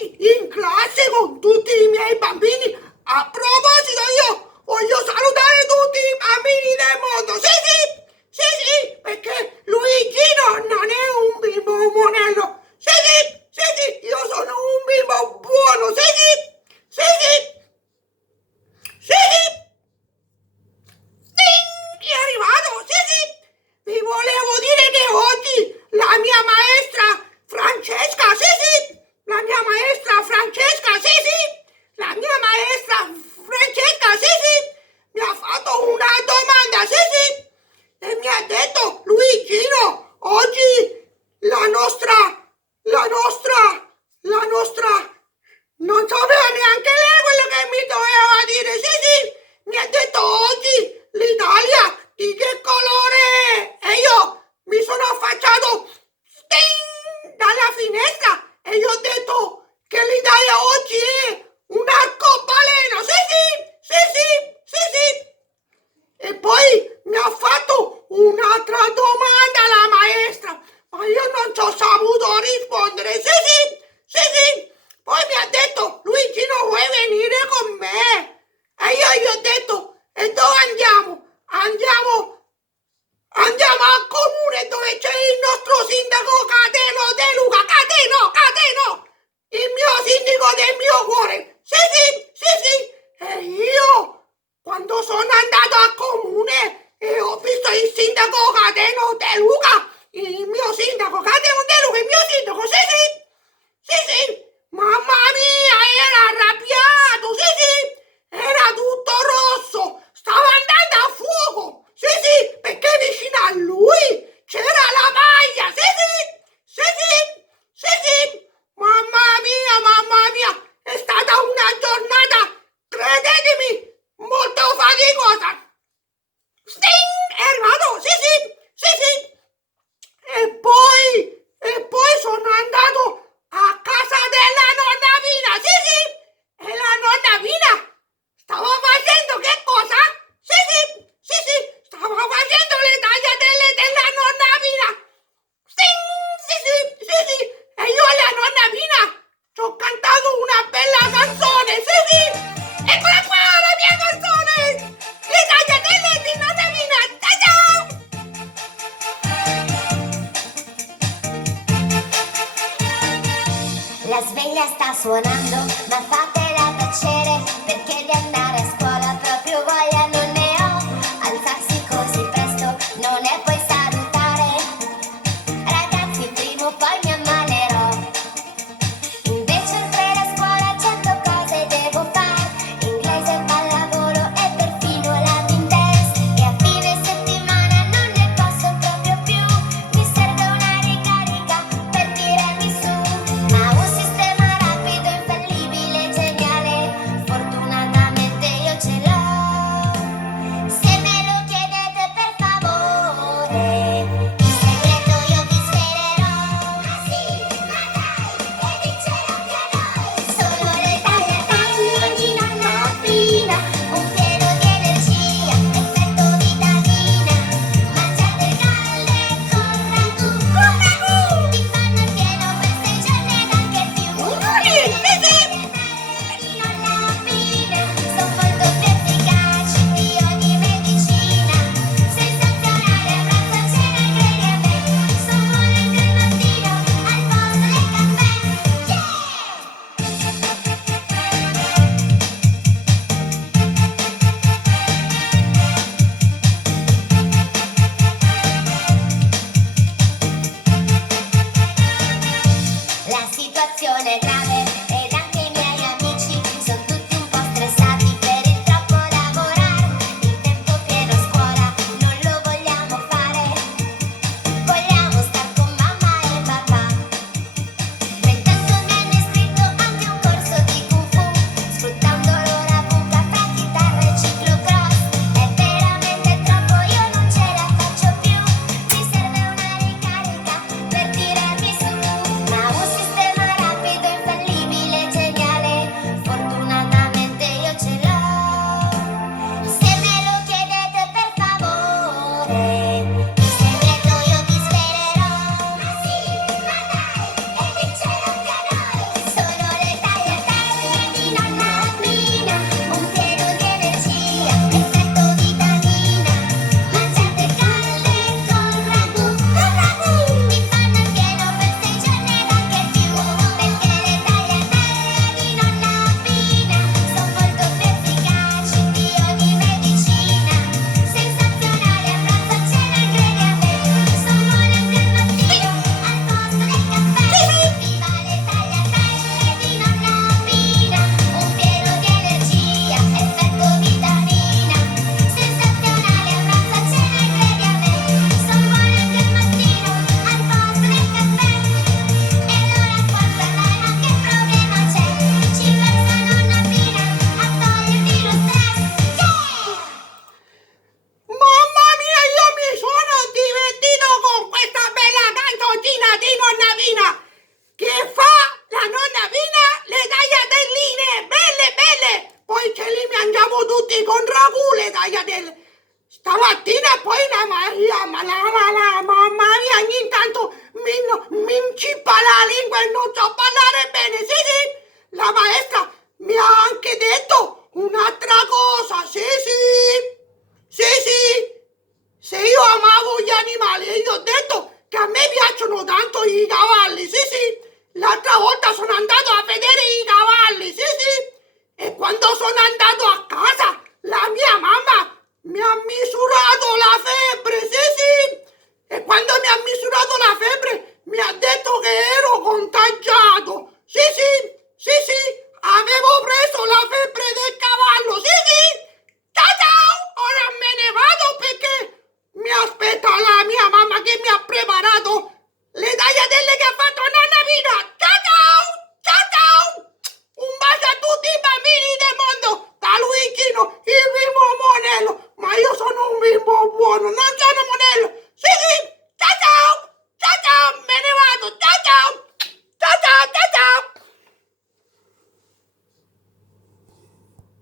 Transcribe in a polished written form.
in classe con tutti i miei bambini. A proposito, io voglio salutare tutti i bambini del mondo. Sì, sì, sì, sì, perché Luigino non è un bimbo monello. Sì, sì, sì, sì, io sono un bimbo buono. Sì, sì, sì, sì, sì, sì. È arrivato, sì, sì. Vi volevo dire che oggi la mia maestra Francesca, sì, sì, la mia maestra Francesca, sì, sì, la mia maestra Francesca, sì, sì, mi ha fatto una domanda, sì, sì, e mi ha detto, Luigino, oggi la nostra, non sapeva neanche lei quello che mi doveva dire, sì, sì, mi ha detto oggi l'Italia di che colore è? E io mi sono affacciato sting, dalla finestra e gli ho detto che l'Italia oggi è un arcobaleno, sì, sì, sì, sì, sì, sì. E poi mi ha fatto un'altra domanda la maestra, ma io non ci ho saputo rispondere. Sì, sì, sì, sì. Poi mi ha detto, Luigi, non vuoi venire con me? E io gli ho detto, e dove andiamo? Andiamo al comune dove c'è il nostro sindaco Cateno De Luca. Cateno! Il mio sindaco del mio cuore. Sì, sì, sì, sì. E io, quando sono andato al comune e ho visto il sindaco Cateno De Luca, il mio sindaco Cateno De Luca, il mio sindaco, sì, sì. Sì, sì, mamma mia, era arrabbiato, sì, sì, era tutto rosso, stava andando a fuoco, sì, sì, perché vicino a lui c'era la maglia, sì, sì, sì, sì, sì, sì, mamma mia, è stata una giornata, credetemi, molto faticosa. Sting, è arrivato, sì, sì, sì, sì. E poi sono andato a casa della nonna Pina, sì, sì, e la nonna Pina stava facendo che cosa? Sì, sì, sì, sì, stava facendo le tagliatelle della nonna Pina. Sì, sì, sì, sì, sì, e io alla nonna Pina ci ho cantato una bella canzone, sì, sì, eccola qua la mia canzone, le tagliatelle di nonna Pina, ciao ciao! La sveglia sta suonando, ma fatela tacere, perché di andare a scuola proprio voglia non ne ho. Alzarsi così presto non è poi salutare. Ragazzi, prima o poi mi ammalerò. Invece oltre la scuola 100 cose devo fare. Inglese, pallavolo e perfino Latin dance. E a fine settimana non ne posso proprio più. Mi serve una ricarica per tirarmi su. Ma un sistema rapido, infallibile, geniale. Fortunatamente io Maria stamattina poi la mamma mia ogni tanto mi incippa la lingua e non so parlare bene. Sì, sì, la maestra mi ha anche detto un'altra cosa. Sì, sì, sì, sì. Se io amavo gli animali e io ho detto che a me piacciono tanto i cavalli, sì, sì. L'altra volta sono andato a vedere i cavalli, sì, sì. E quando sono andato a casa, la mia mamma mi ha misurato la febbre, sì, sì. E quando mi ha misurato la febbre, mi ha detto che ero